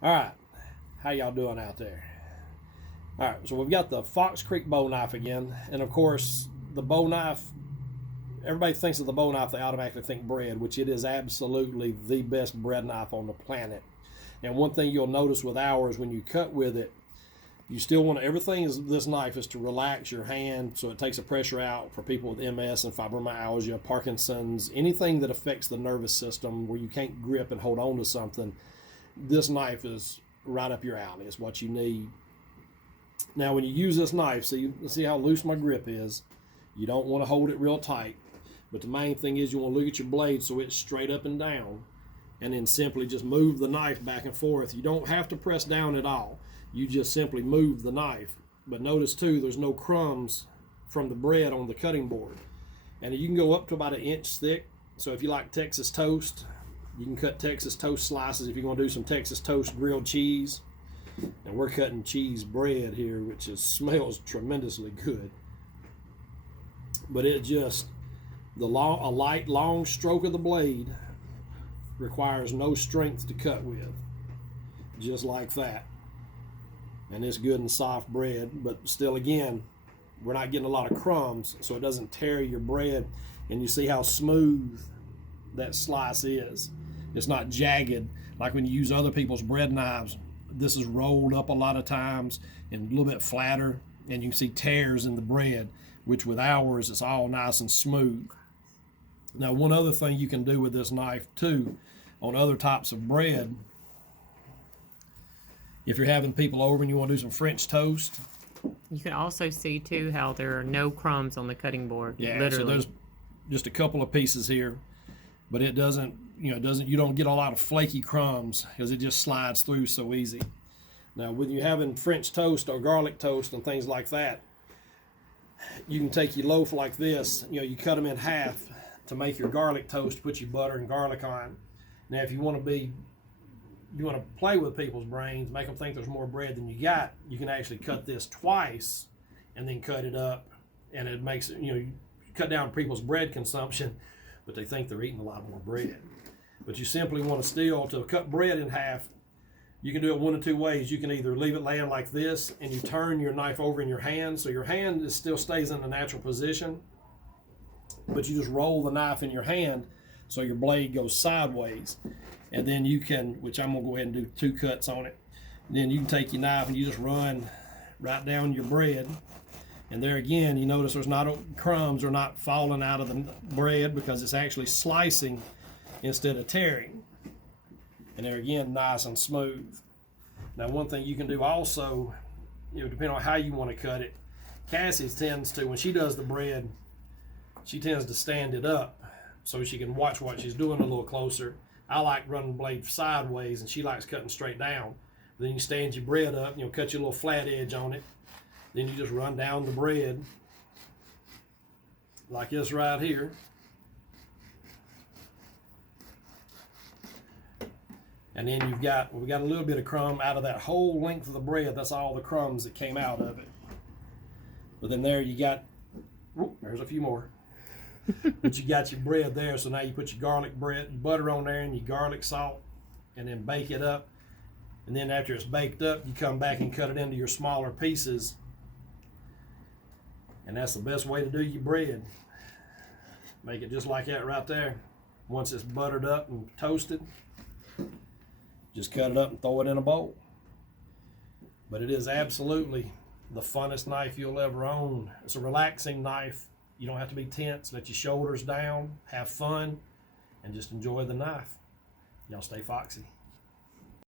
All right, how y'all doing out there? All right, so we've got the Foxcreek bow knife again, and of course the bow knife. Everybody thinks of the bow knife, they automatically think bread, which it is absolutely the best bread knife on the planet. And one thing you'll notice with ours, when you cut with it, you still want to, everything is this knife is to relax your hand so it takes the pressure out for people with MS and fibromyalgia, Parkinson's, anything that affects the nervous system where you can't grip and hold on to something. This knife is right up your alley. It's what you need. Now, when you use this knife, see how loose my grip is. You don't want to hold it real tight, but the main thing is you want to look at your blade so it's straight up and down, and then simply just move the knife back and forth. You don't have to press down at all. You just simply move the knife. But notice too, there's no crumbs from the bread on the cutting board. And you can go up to about 1 inch thick. So if you like Texas toast, you can cut Texas toast slices if you're going to do some Texas toast grilled cheese. And we're cutting cheese bread here, which smells tremendously good. But it just, a light, long stroke of the blade requires no strength to cut with. Just like that. And it's good and soft bread, but still, again, we're not getting a lot of crumbs, so it doesn't tear your bread. And you see how smooth that slice is. It's not jagged like when you use other people's bread knives. This is rolled up a lot of times and a little bit flatter, and you can see tears in the bread, which with ours, it's all nice and smooth. Now, one other thing you can do with this knife too, on other types of bread, if you're having people over and you want to do some French toast. You can also see too how there are no crumbs on the cutting board. Yeah, literally. so there's just a couple of pieces here, but it doesn't, you don't get a lot of flaky crumbs because it just slides through so easy. Now, when you're having French toast or garlic toast and things like that, you can take your loaf like this, you cut them in half to make your garlic toast, put your butter and garlic on. Now, if you want to play with people's brains, make them think there's more bread than you got, you can actually cut this twice and then cut it up, and it makes it, you cut down people's bread consumption, but they think they're eating a lot more bread. But you simply want to cut bread in half. You can do it one of two ways. You can either leave it laying like this and you turn your knife over in your hand so your hand still stays in the natural position, but you just roll the knife in your hand so your blade goes sideways. And then you can, which I'm going to go ahead and do 2 cuts on it. And then you can take your knife and you just run right down your bread. And there again, you notice there's not crumbs are not falling out of the bread because it's actually slicing instead of tearing. And there again, nice and smooth. Now, one thing you can do also, depending on how you want to cut it, Cassie tends to, when she does the bread, she tends to stand it up so she can watch what she's doing a little closer. I like running the blade sideways, and she likes cutting straight down. Then you stand your bread up, cut your little flat edge on it. Then you just run down the bread like this right here. And then we got a little bit of crumb out of that whole length of the bread. That's all the crumbs that came out of it. But then there you got, there's a few more. But you got your bread there, so now you put your butter on there and your garlic salt, and then bake it up. And then after it's baked up, you come back and cut it into your smaller pieces. And that's the best way to do your bread. Make it just like that right there. Once it's buttered up and toasted, just cut it up and throw it in a bowl. But it is absolutely the funnest knife you'll ever own. It's a relaxing knife. You don't have to be tense. Let your shoulders down, have fun, and just enjoy the knife. Y'all stay foxy.